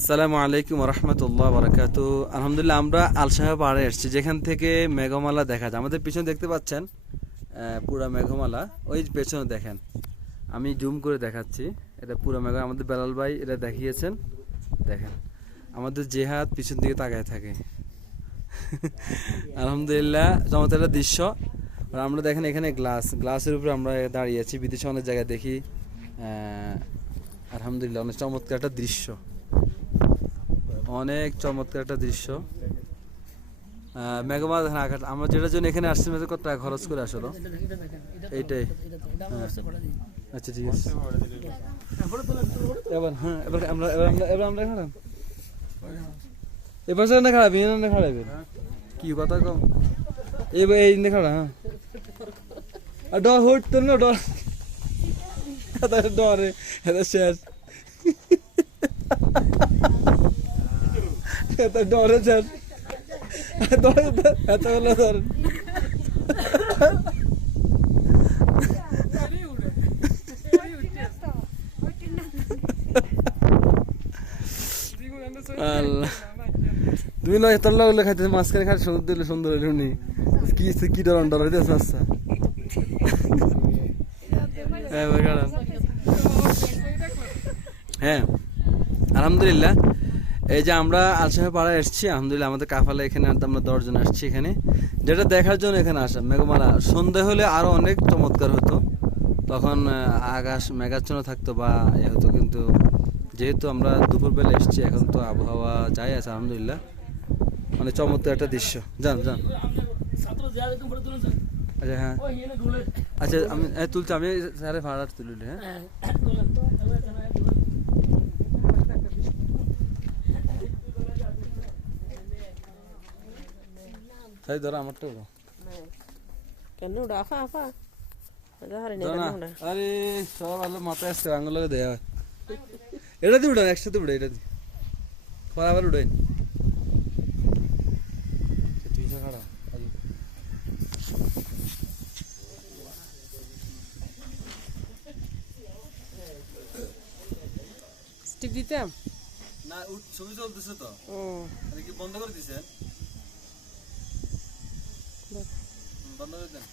আসসালামু আলাইকুম রহমতুল্লাহ বারাকাত। আলহামদুলিল্লাহ, আমরা আলসাহ পাহাড়ে এসেছি, যেখান থেকে মেঘমালা দেখা যায়। আমাদের পিছনে দেখতে পাচ্ছেন পুরা মেঘমালা। ওই পেছনে দেখেন, আমি জুম করে দেখাচ্ছি। এটা পুরো মেঘ আমাদের বেলাল ভাই এটা দেখিয়েছেন। দেখেন, আমাদের জেহাদ পিছন দিকে তাকায় থাকে। আলহামদুলিল্লাহ চমৎকার একটা দৃশ্য। আর আমরা দেখেন এখানে গ্লাস, গ্লাসের উপরে আমরা দাঁড়িয়ে আছি, বিদেশে অনেক জায়গায় দেখি। আলহামদুলিল্লাহ, অনেক চমৎকার একটা দৃশ্য। অনেক চমৎকার একটা দৃশ্য। দেখেন আকাশ। আমরা যেটার জন্য এখানে আসছি মেঝে কত টাকা খরচ করে আসলো? এইটাই। হ্যাঁ। আচ্ছা ঠিক আছে। এবার হ্যাঁ এবার আমরা, এবার এবার আমরা খারাপ এবার না খারাপ ইয়ে না কি কথা কম এবার এই খারাপ হ্যাঁ। আর ডর না ডর। শেষ। এত তুমি না এত লাগলে খাইতে মাঝখানে খাই সুন্দর দিলে সুন্দর হইল নি। কি কি ডর ডর হইতে আচ্ছা? হ্যাঁ হ্যাঁ আলহামদুলিল্লাহ। এই যে আমরা আলসাহে পাড়ায় এসেছি, আলহামদুলিল্লাহ আমাদের কাফালে এখানে আমরা দশজন আসছি এখানে। যেটা দেখার জন্য এখানে আসা, মেঘমালা, সন্ধে হলে আরও অনেক চমৎকার হতো। তখন আকাশ মেঘাচ্ছন্ন থাকতো বা এ হতো, কিন্তু যেহেতু আমরা দুপুরবেলা এসেছি, এখন তো আবহাওয়া যাই আছে, আলহামদুলিল্লাহ। মানে চমৎকার একটা দৃশ্য। যান যান। আচ্ছা হ্যাঁ। আচ্ছা আমি তুলছি, আমি স্যারে ভাড়া তুলিলে হ্যাঁ। তাই ধরো আমারটা ধরো। কেন উড়া? আফা আফা। আরে সব ভালো মাথায় আসছে আঙুল দেয়া হয়। এটা দিয়ে উঠান একসাথে উঠে এটা দিয়ে। পরে আবার উঠাইন। স্টিপ দিতাম? না ছবি চলতেছে তো। ও। কি বন্ধ করে দিছেন দেখ। হুম, বন্ধ করে দেন